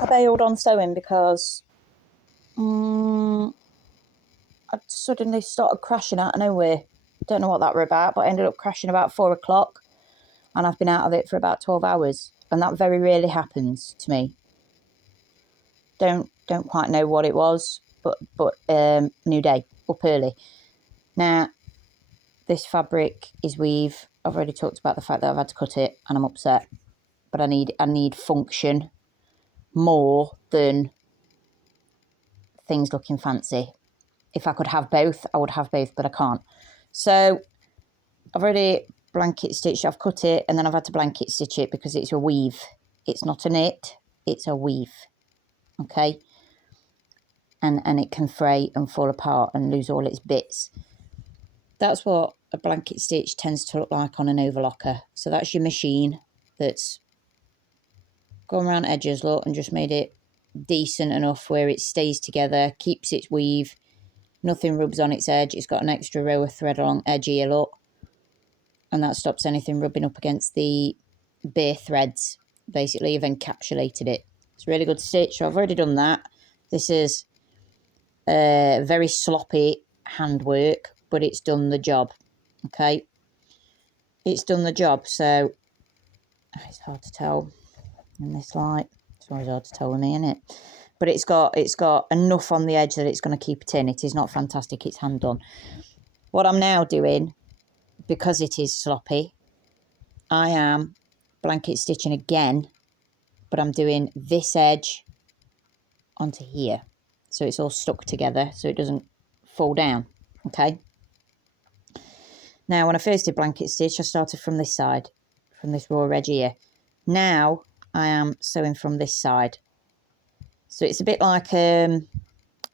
I bailed on sewing because I suddenly started crashing out of nowhere. Don't know what that were about, but I ended up crashing about 4 o'clock, and I've been out of it for about 12 hours, and that very rarely happens to me. Don't quite know what it was, but new day, up early. Now, this fabric is weave. I've already talked about the fact that I've had to cut it, and I'm upset. But I need function more than things looking fancy. If I could have both, I would have both, but I can't. So I've already blanket stitched. I've cut it, and then I've had to blanket stitch it because it's a weave. It's not a knit, it's a weave. Okay? And it can fray and fall apart and lose all its bits. That's what a blanket stitch tends to look like on an overlocker. So that's your machine that's gone around edges, look, and just made it decent enough where it stays together, keeps its weave, nothing rubs on its edge. It's got an extra row of thread along edge here, look, and that stops anything rubbing up against the bare threads. Basically, you've encapsulated it. It's a really good stitch. So I've already done that. This is very sloppy handwork, but it's done the job. Okay, it's done the job. So it's hard to tell in this light. It's always hard to tell with me, isn't it? But it's got enough on the edge that it's going to keep it in. It is not fantastic. It's hand done. What I'm now doing, because it is sloppy, I am blanket stitching again, but I'm doing this edge onto here, so it's all stuck together, so it doesn't fall down. Okay. Now, when I first did blanket stitch, I started from this side, from this raw edge here. Now I am sewing from this side. So it's a bit like a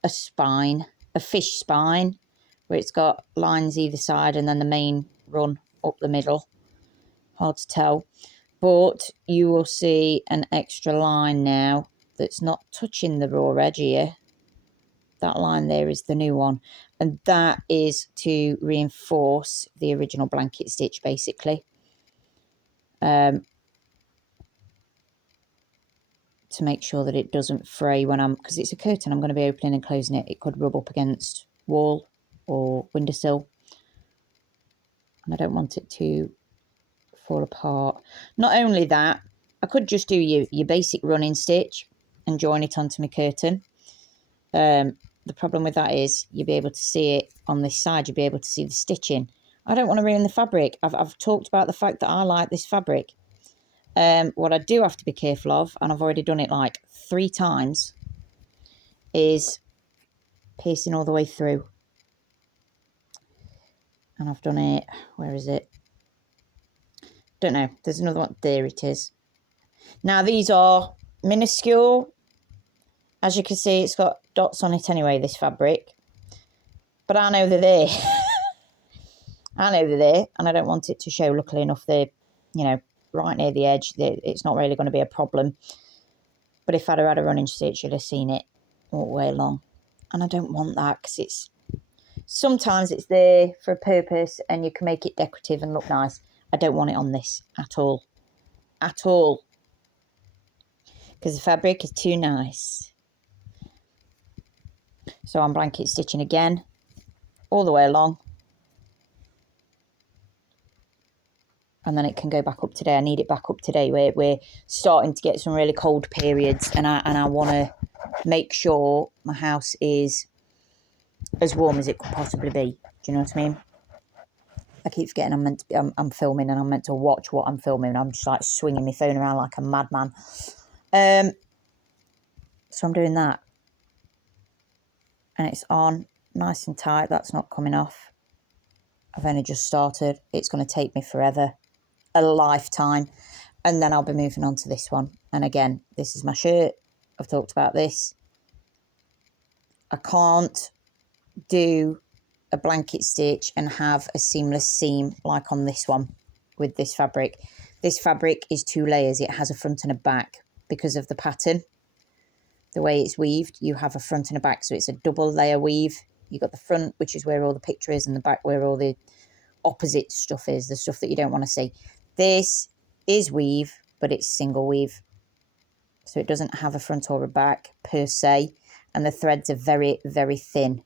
spine, a fish spine, where it's got lines either side and then the main run up the middle. Hard to tell. But you will see an extra line now that's not touching the raw edge here. That line there is the new one. And that is to reinforce the original blanket stitch, basically. To make sure that it doesn't fray when because it's a curtain, I'm going to be opening and closing it. It could rub up against wall or windowsill, and I don't want it to fall apart. Not only that, I could just do your basic running stitch and join it onto my curtain. The problem with that is you'll be able to see it on this side. You'll be able to see the stitching. I don't want to ruin the fabric. I've talked about the fact that I like this fabric. What I do have to be careful of, and I've already done it like 3 times, is piercing all the way through. And I've done it, where is it? Don't know, there's another one, there it is. Now these are minuscule. As you can see, it's got dots on it anyway, this fabric. But I know they're there. I know they're there, and I don't want it to show. Luckily enough, they're, you know, right near the edge. It's not really going to be a problem. But if I'd have had a running stitch, you'd have seen it all the way along. And I don't want that, because sometimes it's there for a purpose and you can make it decorative and look nice. I don't want it on this at all. At all. Because the fabric is too nice. So I'm blanket stitching again, all the way along. And then it can go back up today. I need it back up today. We're starting to get some really cold periods, and I want to make sure my house is as warm as it could possibly be. Do you know what I mean? I keep forgetting I'm filming, and I'm meant to watch what I'm filming. I'm just like swinging my phone around like a madman. So I'm doing that, and it's on nice and tight. That's not coming off. I've only just started. It's going to take me forever. A lifetime, and then I'll be moving on to this one. And again, this is my shirt. I've talked about this. I can't do a blanket stitch and have a seamless seam like on this one with this fabric. This fabric is 2 layers. It has a front and a back because of the pattern. The way it's weaved, you have a front and a back, so it's a double layer weave. You've got the front, which is where all the picture is, and the back where all the opposite stuff is, the stuff that you don't want to see. This is weave, but it's single weave. So it doesn't have a front or a back per se. And the threads are very, very thin.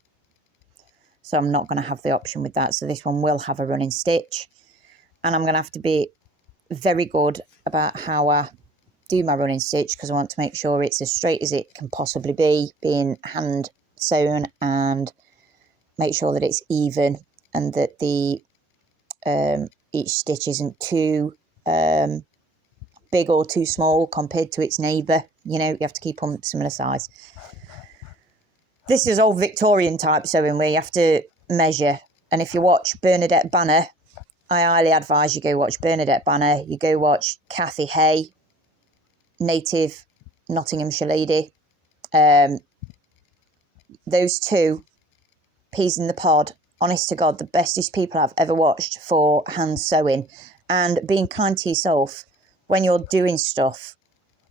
So I'm not going to have the option with that. So this one will have a running stitch. And I'm going to have to be very good about how I do my running stitch, because I want to make sure it's as straight as it can possibly be, being hand sewn, and make sure that it's even and that the each stitch isn't too big or too small compared to its neighbour. You know, you have to keep on similar size. This is old Victorian type sewing where you have to measure. And if you watch Bernadette Banner, I highly advise you go watch Bernadette Banner. You go watch Kathy Hay, native Nottinghamshire lady. Those two, peas in the pod, honest to God, the bestest people I've ever watched for hand sewing and being kind to yourself when you're doing stuff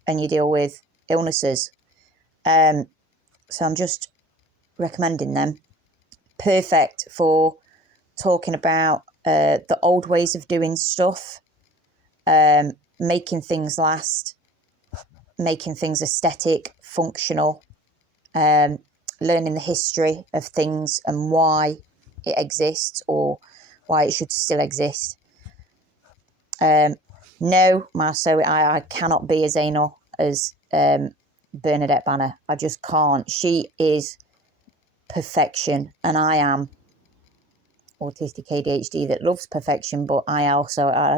and you deal with illnesses. So I'm just recommending them. Perfect for talking about the old ways of doing stuff, making things last, making things aesthetic, functional, learning the history of things and why it exists or why it should still exist. No, Marceau, I cannot be as anal as Bernadette Banner. I just can't. She is perfection, and I am autistic ADHD that loves perfection, but I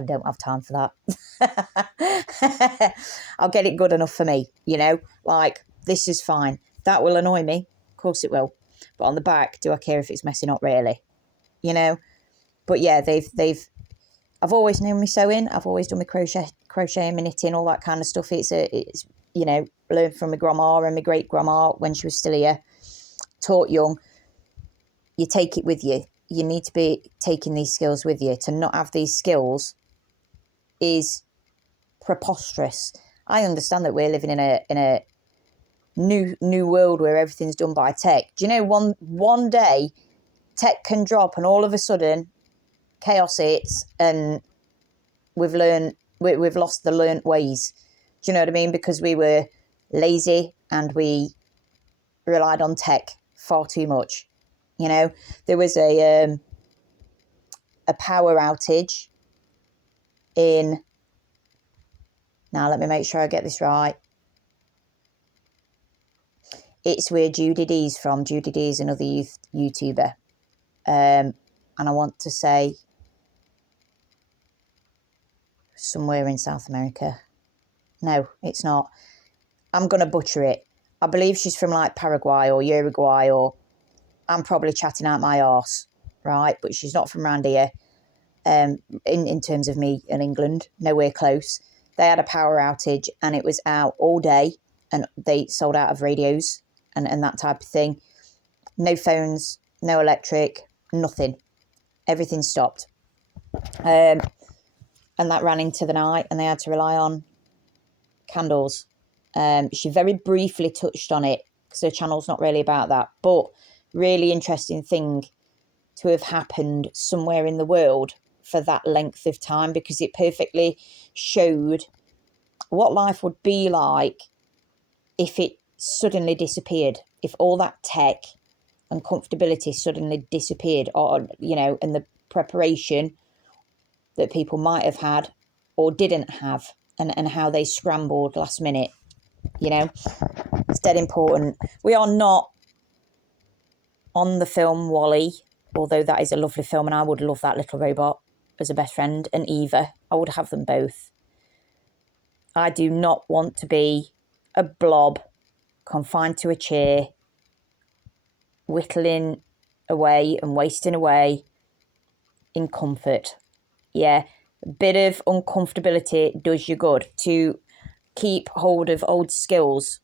don't have time for that. I'll get it good enough for me, you know, like this is fine. That will annoy me, of course it will, but on the back, do I care if it's messing up, really, you know? But yeah, I've always known me sewing. I've always done my crochet and my knitting, all that kind of stuff. It's you know, learned from my grandma and my great grandma when she was still here, taught young. You take it with you. You need to be taking these skills with you. To not have these skills is preposterous. I understand that we're living in a new world where everything's done by tech. Do you know one day tech can drop and all of a sudden chaos hits and we've lost the learnt ways. Do you know what I mean? Because we were lazy and we relied on tech far too much. You know, there was a power outage in, now let me make sure I get this right. It's where Judy D's from. Judy D is another YouTuber. And I want to say somewhere in South America. No, it's not. I'm going to butcher it. I believe she's from like Paraguay or Uruguay, or I'm probably chatting out my arse, right? But she's not from around here. In terms of me in England, nowhere close. They had a power outage and it was out all day and they sold out of radios and that type of thing. No phones, no electric, nothing. Everything stopped. And that ran into the night and they had to rely on candles. She very briefly touched on it because her channel's not really about that, but really interesting thing to have happened somewhere in the world for that length of time, because it perfectly showed what life would be like if it suddenly disappeared, if all that tech and comfortability suddenly disappeared, or, you know, and the preparation that people might have had or didn't have, and how they scrambled last minute, you know. It's dead important. We are not on the film WALL-E, although that is a lovely film and I would love that little robot as a best friend, and Eva. I would have them both. I do not want to be a blob confined to a chair, whittling away and wasting away in comfort. Yeah, a bit of uncomfortability does you good. To keep hold of old skills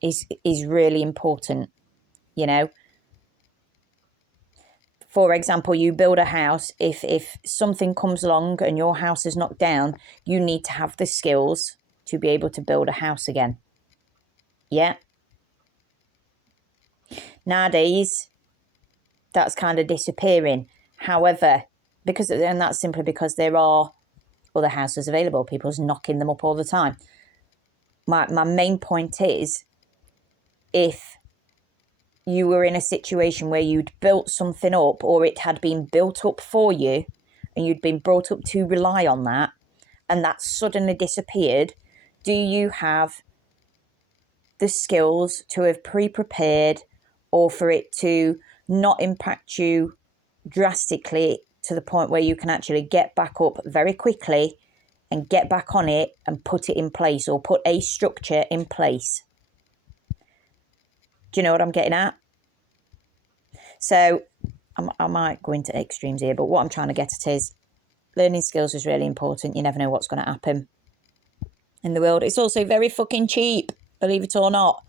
is really important, you know. For example, you build a house. If something comes along and your house is knocked down, you need to have the skills to be able to build a house again. Yeah. Nowadays, that's kind of disappearing. However, and that's simply because there are other houses available. People's knocking them up all the time. my main point is, if you were in a situation where you'd built something up, or it had been built up for you and you'd been brought up to rely on that, and that suddenly disappeared, do you have the skills to have pre-prepared, or for it to not impact you drastically to the point where you can actually get back up very quickly and get back on it and put it in place, or put a structure in place? Do you know what I'm getting at? So I might go into extremes here, but what I'm trying to get at is, learning skills is really important. You never know what's going to happen in the world. It's also very fucking cheap, believe it or not.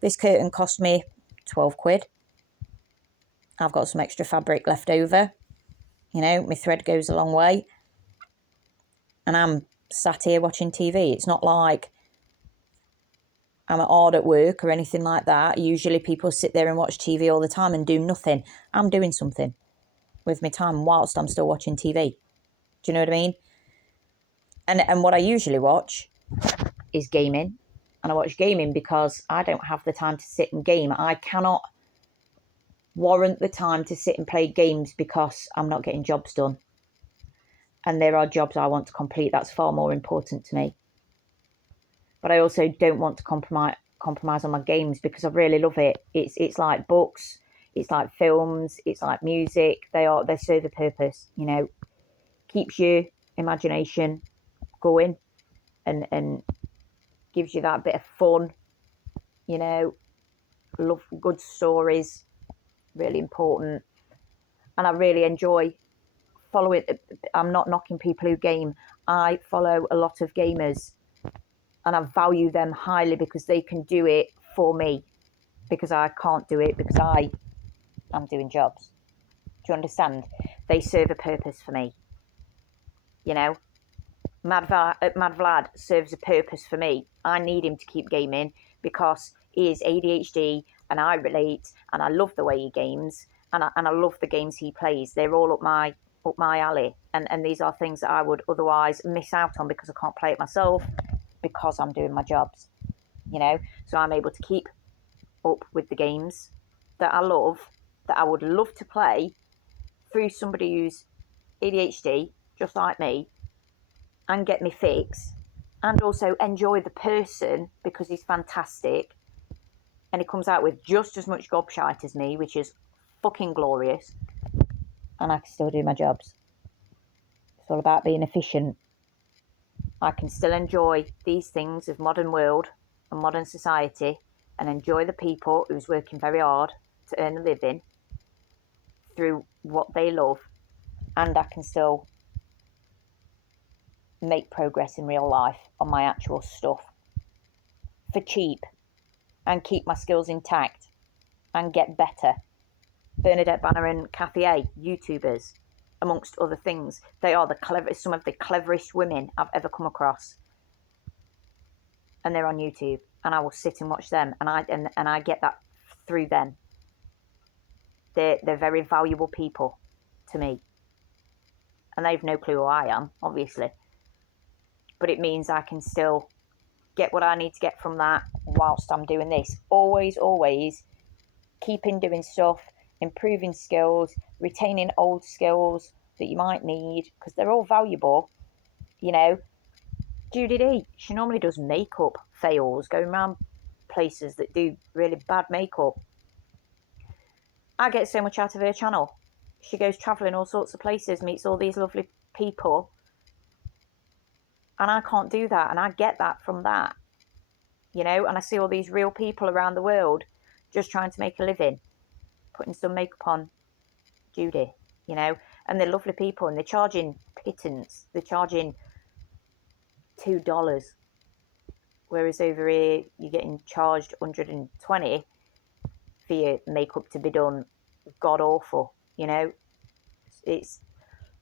This curtain cost me 12 quid. I've got some extra fabric left over. You know, my thread goes a long way. And I'm sat here watching TV. It's not like I'm hard at work or anything like that. Usually people sit there and watch TV all the time and do nothing. I'm doing something with my time whilst I'm still watching TV. Do you know what I mean? And what I usually watch is gaming. And I watch gaming because I don't have the time to sit and game. I cannot warrant the time to sit and play games because I'm not getting jobs done. And there are jobs I want to complete. That's far more important to me. But I also don't want to compromise on my games because I really love it. It's like books, it's like films, it's like music. They serve a purpose, you know. Keeps your imagination going and gives you that bit of fun, you know. Love good stories, really important. And I really enjoy following. I'm not knocking people who game. I follow a lot of gamers and I value them highly because they can do it for me, because I can't do it because I'm doing jobs. Do you understand? They serve a purpose for me, you know. Mad Vlad serves a purpose for me. I need him to keep gaming because he is ADHD and I relate, and I love the way he games, and I love the games he plays. They're all up my alley, and these are things that I would otherwise miss out on because I can't play it myself because I'm doing my jobs, you know. So I'm able to keep up with the games that I love, that I would love to play, through somebody who's ADHD just like me, and get me fix, and also enjoy the person because he's fantastic and he comes out with just as much gobshite as me, which is fucking glorious, and I can still do my jobs. It's all about being efficient. I can still enjoy these things of modern world and modern society and enjoy the people who's working very hard to earn a living through what they love, and I can still make progress in real life on my actual stuff for cheap and keep my skills intact and get better. Bernadette Banner and Kathy A, YouTubers, amongst other things. They are some of the cleverest women I've ever come across. And they're on YouTube, and I will sit and watch them, and I get that through them. They're very valuable people to me. And they've no clue who I am, obviously. But it means I can still get what I need to get from that whilst I'm doing this. Always keeping doing stuff, improving skills, retaining old skills that you might need, because they're all valuable, you know. Judy D, she normally does makeup fails, going around places that do really bad makeup. I get so much out of her channel. She goes travelling all sorts of places, meets all these lovely people, and I can't do that, and I get that from that, you know. And I see all these real people around the world just trying to make a living, putting some makeup on Judy, you know. And they're lovely people, and they're charging pittance. They're charging $2, whereas over here you're getting charged $120 for your makeup to be done god awful, you know. It's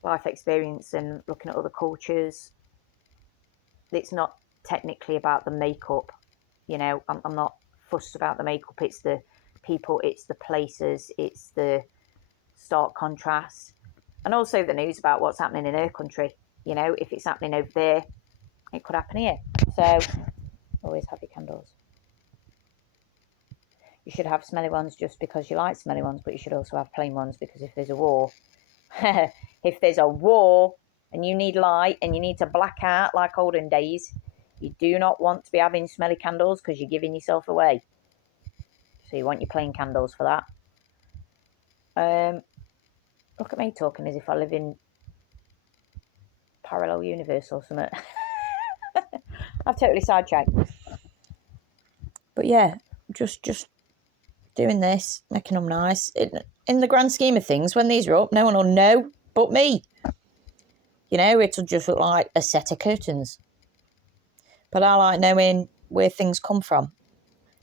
life experience and looking at other cultures. It's not technically about the makeup, you know. I'm not fussed about the makeup. It's the people, it's the places, it's the stark contrast, and also the news about what's happening in her country. You know, if it's happening over there, it could happen here. So Always have your candles. You should have smelly ones just because you like smelly ones, but you should also have plain ones because if there's a war, if there's a war and you need light and you need to black out like olden days, you do not want to be having smelly candles because you're giving yourself away. So you want your plain candles for that. Look at me talking as if I live in parallel universe or something. I've totally sidetracked. But yeah, just doing this, making them nice. In the grand scheme of things, when these are up, no one will know but me. You know, it'll just look like a set of curtains. But I like knowing where things come from.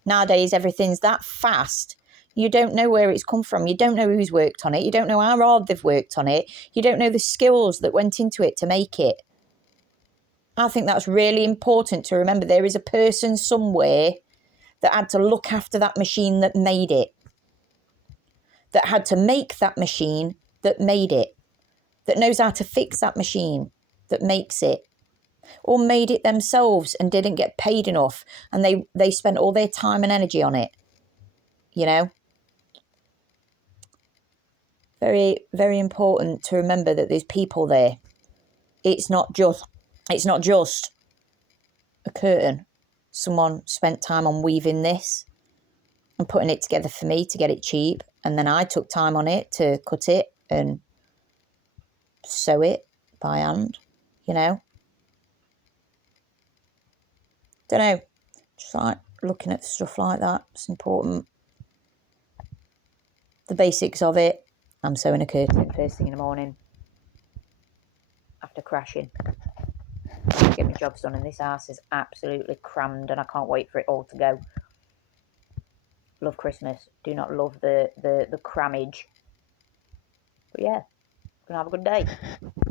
Nowadays, everything's that fast. You don't know where it's come from. You don't know who's worked on it. You don't know how hard they've worked on it. You don't know the skills that went into it to make it. I think that's really important to remember. There is a person somewhere that had to look after that machine that made it, that had to make that machine that made it, that knows how to fix that machine that makes it, or made it themselves and didn't get paid enough and they spent all their time and energy on it, you know. Very, very important to remember that there's people there. It's not just a curtain. Someone spent time on weaving this and putting it together for me to get it cheap, and then I took time on it to cut it and sew it by hand, you know. Don't know, just like looking at stuff like that, it's important. The basics of it. I'm sewing a curtain first thing in the morning after crashing. Get my jobs done, and this house is absolutely crammed and I can't wait for it all to go. Love Christmas. Do not love the crammage. But yeah, gonna have a good day.